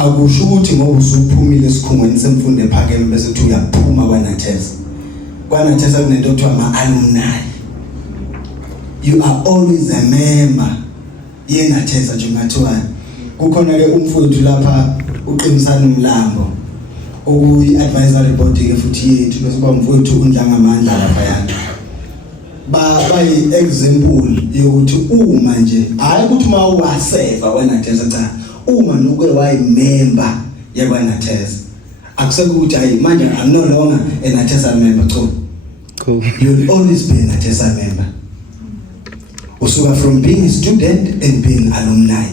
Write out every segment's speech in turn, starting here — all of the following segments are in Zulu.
akusho ukuthi ngoba usuphumile esikhungweni semfundo ephakeme bese uthi uyaphuma kwaNaTeSA. KwaNaTeSA kunento ekuthiwa ama-alumni. You are always a member yeNaTeSA njengathiwa. Kukhona ke umfowethu lapha uqinisana umlambo okuyi-advisory board ke futhi yethu bese kuba umfowethu uNdlangamandla lapha yana. Bayi-example yokuthi uma nje hayi ukuthi uma uwaseva kwaNaTeSA cha uma nuke wayimember yakwaNaTeSA akusekho ukuthi hayi manje I'm no longer a NaTeSA member. Cool. You'll always be a NaTeSA member. Usuka from being a student and being alumni.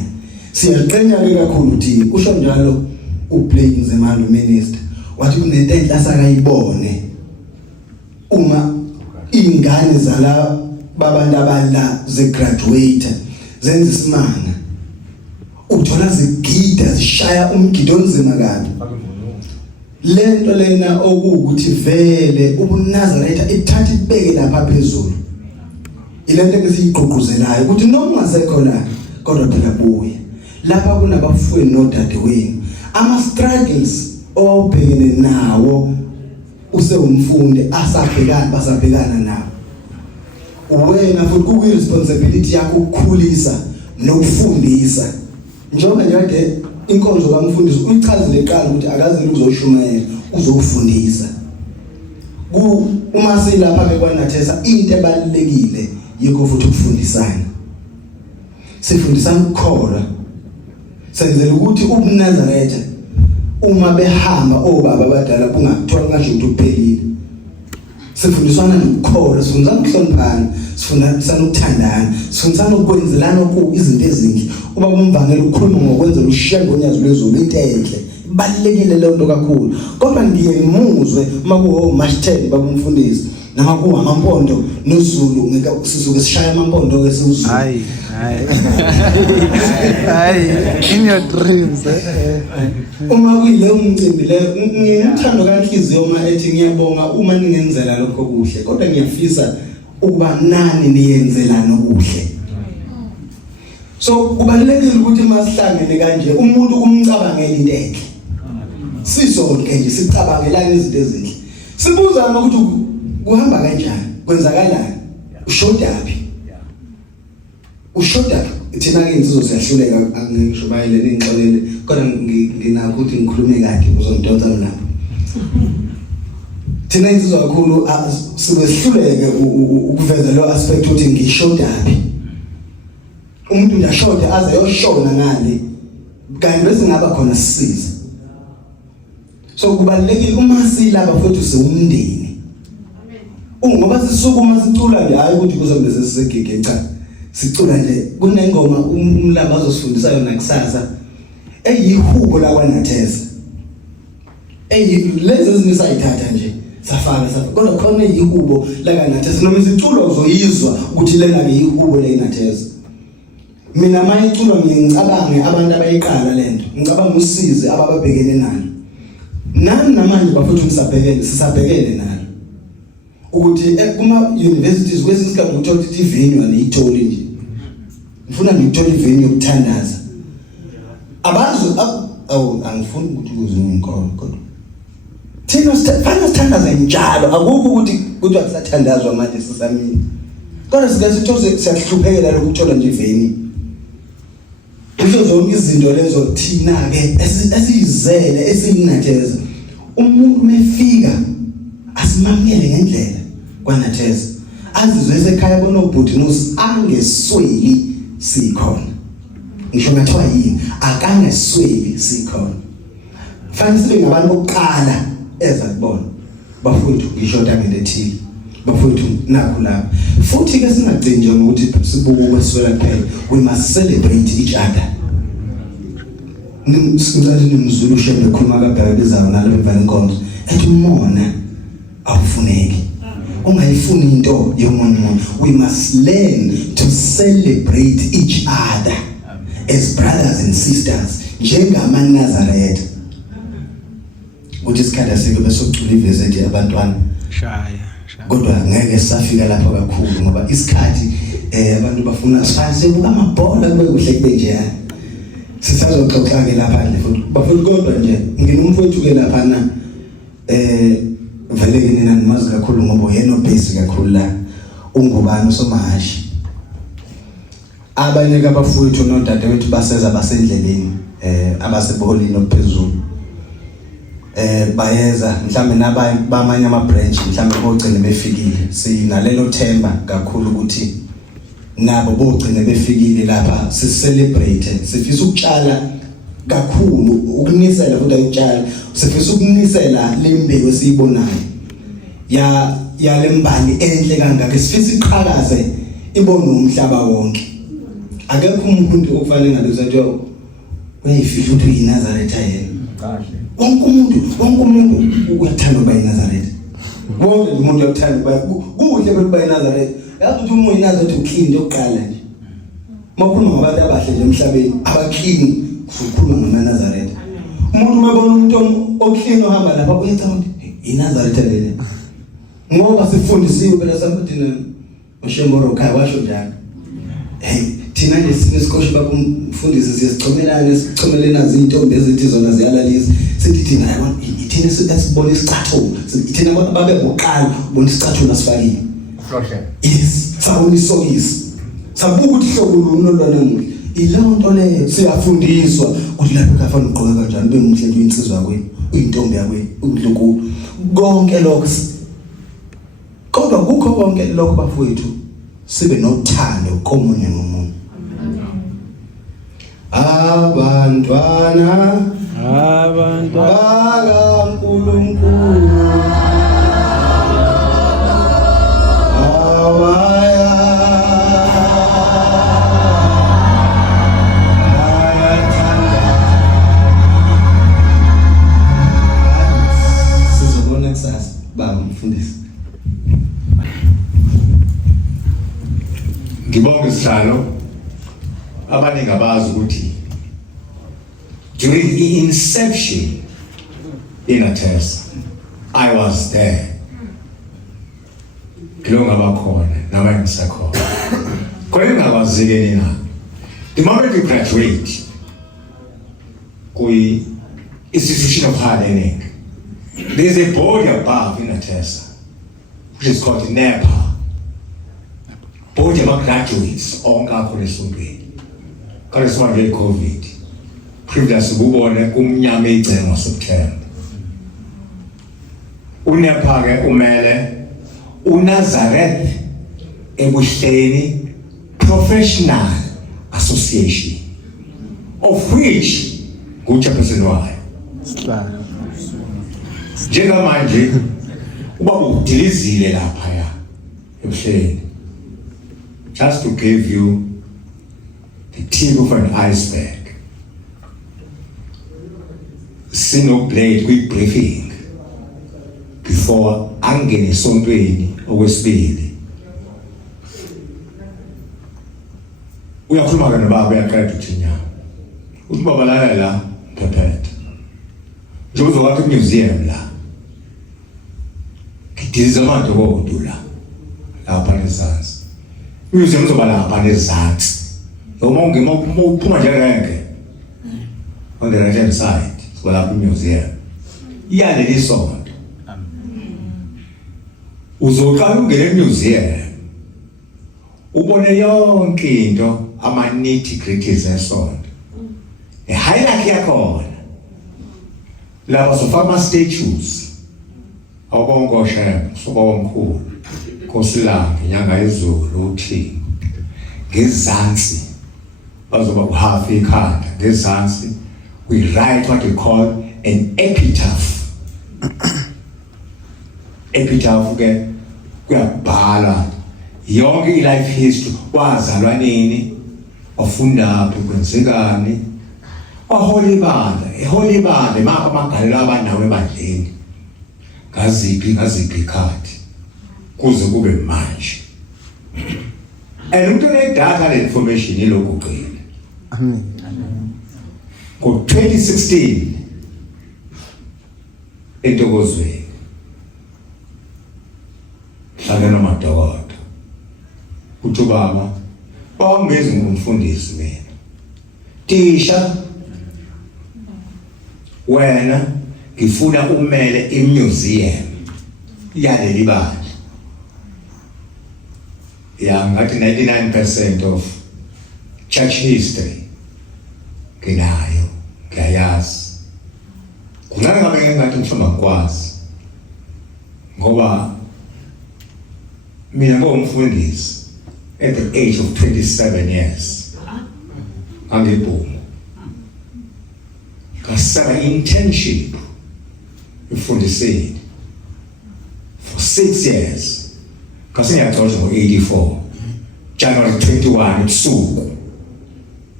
Siyaqenya ke kakhulu ukuthi usho njalo uPlaying Zemalo minister wathi kunento enhle asakayibone uma ingane zala babantu abala ze graduate zenza isimanga uthola zigida zishaya umgido onzima kabi. Lento lena okuwukuthi vele uNazaretha ithatha ibeke lapha phezulu. Ilento esiyigqugquzelayo ukuthi noma ungasekho la kodwa phela buye lapha kunabafweni nodadewenu ama struggles obhekene nawo usewumfundi basabhekana nawo. Wena futhi kuyi responsibility yakho ukukhulisa nokufundisa. Njengoba nje inkonzo kamfundisi uyichazile eqala ukuthi akazeli uzoshumayela uzofundisa. Uma silapha ke kwaNaTeSA into ebalekile yikho futhi ukufundisana. Sifundisana ukukholwa. Senzele ukuthi uNazaretha uma behamba obaba abadala kungathola ngasho ukuthi uphelile. Sifundisana ukukholwa, sifundisana ukuhloniphana, sifundisana ukuthandana, sifundisana ukwenzelana izinto ezinhle. Uba kumvangela ukukhuluma ngokwenzela uShembe UNyazi Lwezulu into enhle. Ibalekile leyo nto kakhulu. Kodwa ngiye ngimuzwe uma kuwo mashteli babumfundisi nama kuwa amampondo noZulu ngeke sizuke sishaya amampondo ke siZulu. Hayi. In your dreams. Uma kuyile umcimbi le ngiyithando kanhliziyo uma ethi ngiyabonga uma ningenzela lokho kuhle kodwa ngiyafisa ukuba nani niyenzelana okuhle. So kubalekile ukuthi masihlangene kanje umuntu umcabangela into enhle. Sisonke nje sicabangelana izinto ezinhle. Sibuzana ukuthi kuhamba kanjani, kwenzakalani, ushodaphi. Ushoda thina ke insizwe siyahluleka angisho bayile ningixolele kodwa nginakho ukuthi ngikhulume kahle uzondonsa lapho. Thina insizwe kakhulu sibehluleke ukuveza lo aspect ukuthi ngishodaphi. Umuntu uyashoda aze ayoshona ngale kanti bese ngaba khona sisiza. So kubalekile uma silapha futhi siwumndeni. Ngoba sisukuma sicula nje hayi ukuthi kuzobe sesisegege cha. Sicula nje kunengoma umlaba azosifundisa yona kusasa eyihubo la kwaNaTeSA. Lezi ezinye sayithatha nje safaka kodwa khona eyihubo la kwaNaTeSA noma isiculo uzoyizwa ukuthi lena ke ihubo la kwaNaTeSA. Mina manje iculo ngicabange abantu abayiqala lento ngicabanga usize abababhekene nalo. Nani namanje bafuthu sisabhekene nalo. Ukuthi kuma universities kwesikhathi uthola ukuthi venue aniyitholi nje. Ngifuna ngithole venue yokuthandaza. Abazi angifuni ukuthi uzwe inkolo kodwa. Thina sithandaza njalo akukho ukuthi akusathandazwa manje sisamini. Kodwa sikasithoze siyahluphekela lokuthola nje venue. Izo zonke izinto lezo thina ke esizele esinaTeSA. Umuntu mefika asimamukele ngendlela kwaNaTeSA. Azizwe esekhaya bona ubhutinosi angesweli sikhona. Ngisho ngathiwa yini akangesweli sikhona. Fanele sibe ngabantu bokuqala ezakubona. Bafowethu ngishoda ngentethile. Bafowethu nakho la. Futhi ke singagcini nje ukuthi sibuke kweswela kuphela. We must celebrate each other. Nimsizali nimzulu Shembe khuluma kabheka bezayo nalo evankonzo. Ethi umona awufuneki. Ungayifuni into yomunye umuntu. We must learn to celebrate each other as brothers and sisters njengama Nazaretha. Uthi isikhathi sike bese ucula ivesi abantwana Shaya. Kodwa ngeke safika lapho kakhulu ngoba isikhathi abantu bafuna sifanele buka amabhola kube kuhle kube nje. sisazoxoxa ke lapha nje futhi bafuna kodwa nje nginomfowethu ke lapha na vele ke nina nimazi kakhulu ngoba yena obhesi kakhulu la ungubani usomahashi abanye abafowethu nodadewethu baseza basendleleni abaseboholini ophezulu bayeza mhlambe nabanye bamanye ama branch mhlambe bogcina befikile sinalelo themba kakhulu ukuthi nabo bogcina befikile lapha si celebrate sifisa ukutshala kakhulu ukunisela futhi ukutshala sifisa ukunisela lembewu esiyibonayo ya lembali enhle kangaka sifisa iqhakaze ibone umhlaba wonke akekho umuntu okufanele ngalezathi uyifisa ukuthi iNazaretha yena kahle wonke umuntu uyathanda ukuba iNazaretha wonke umuntu uyathanda ukuba kuhle ukuba iNazaretha yazi ukuthi umuntu iNazaretha uclean nje oqala nje makhuluma ngabantu abahle nje emhlabeni abaclean kukhuluma ngamaNazaretha umuntu mabona umuntu oclean ohamba lapha uyathi iNazaretha lena ngoba sifundisiwe phela sabathina uShembe khaya washo njalo thina nje sinesikosho babumfundisi siyasicomelana izintombi ezithi zona ziyalalisa sithi thina yabona ithina sibona isicathulo ithina babe boqala ubona isicathulo asifakile yes sabona isokisi sabuka ukuthi hlobo lomlolwana muhle ileyo nto leyo siyafundiswa ukuthi lapha kufanele ugqoke kanjani bengihle insizwa yakho uyintombi yakho udluku konke lokho kodwa kukho konke lokho bafowethu sibe nothando komunye nomunye abantwana bakaNkulunkulu sizobona kusasa baba mfundisi ngibonga isihlalo abaningi abazi ukuthi during the inception in NaTeSA I was there ngilonga bakhona nabanye ngisakhona khona ngakwazi-ke nina the moment you graduate kwi-institution of higher learning there is a board above in NaTeSA which is called NEPA board yama-graduates onke akhona esifundweni kale sibanjwe i-COVID previous ubone kumnyama igcene ngoSeptember uNEPA-ke umele uNazaretha ebuhleni professional association of which ngu-chairperson wayo njengamanje ubaba udilizile laphaya ebuhleni. Just to give you the tip of an iceberg, sinoblade kwi-briefing before angene esontweni okwesibili. Uyakhuluma nobaba uyaqeda uthinya. Uthi baba la phephetha. Njengoba wakhe museum la. Ngidiliza abantu kodwa lapha nezansi. Museum uzoba lapha nezansi. Noma uphuma nje ngeke. On the right hand side, so lapha museum. Iyaleli sonto. Uzoqala ungene museum. Ubone yonke into ama-nitty-gritties esonto. Hierarchy yakhona. Lapha sofaka ama-statues. Awubonke Shembe, sobomkhulu. Nkosilanga inyanga yezulu uthi ngezansi bazoba uhafu ikhanda ngezansi we write what we call an epitaph. Epitaph ke kuyabhala yonke i-life history, wazalwa nini, wafundaphi, kwenzekani, wahola ibandla mapha amagalelo abanawo ebandleni ngaziphi ikhathi kuze kube manje. And umuntu onedatha le information ilokhu ugcina. Amen. Ngo-2016 eNtokozweni hlangana nomadokodo uthi ubaba bawungezi ngumfundisi mina tisha wena ngifuna umele imuseum yaleli bandla. Yeah, ngathi 99% of church history nginayo, ngiyayazi. Kungabe ngabe ngathi ngifuna ngikwazi. Ngoba mina ngomfundisi at the age of 27 years. Angibhungu. Ngasaba internship efundiseni for 6 years. Kasi ngiyagcotshwa ngo-84 January 21 ebusuku.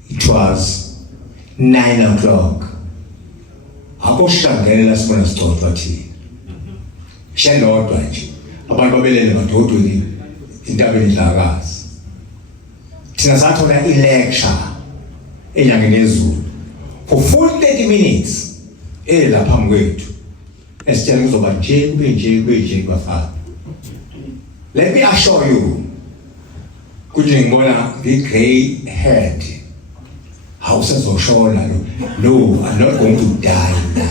It was 9 o'clock. Akoshangela sibona sigcotshwa thina. Shelodwa nje. Abantu babelele madodweni Indabenkulu. Thina sathola i-lecture enyangeni yezulu for 40 minutes lapha phambi kwethu. Esitshela kuzoba nje kube nje bafana. Let me assure you, kuthi ngibona ngi-grey head, awusezoshona lo. No, I'm not going to die now.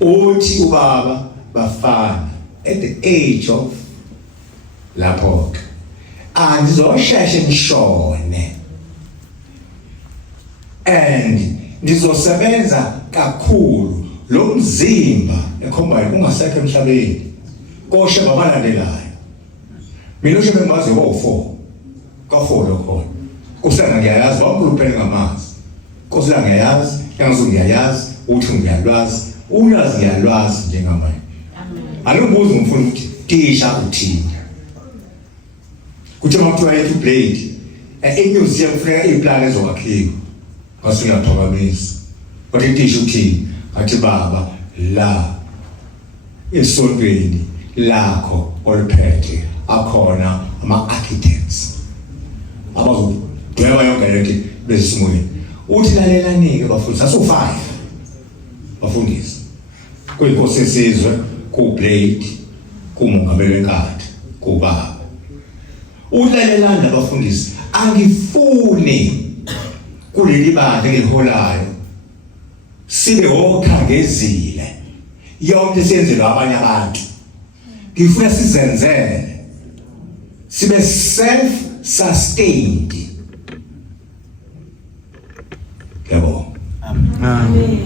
Uthi ubaba bafana at the age of lapho angizosheshe ngishone and nizosebenza kakhulu lo mzimba ekhombayo kungasekho emhlabeni koshe babalandelayo. Mina usho bengimazi wo4 ka4 lokho kusana ngiyayazi wakhuluphela ngamazi kusana ngiyayazi yangazo ngiyayazi uthi ngiyalwazi uyazi ngiyalwazi njengamanje. Alungubuza umfundi ukuthi tisha uthini kuthi makuthiwa yethu blade emuseum kufuneka iplan ezokwakhiwa ngasuyaphakamisa kodwa itisha uthini athi baba la esontweni lakho oluphethe akhona ama-architects abazodweba yonke lento besimweni. Uthi lalelani-ke bafundisi aso-5 bafundisi kuyinkosi yesizwe kuBlade kumongameli wenkatha kubaba. Ulalelani abafundisi angifuni kuleli bandla engiliholayo sibe okhangezile yonke senzelwa abanye abantu. Ngifuna sizenzele sibe self-sustained. Yabo. Amen.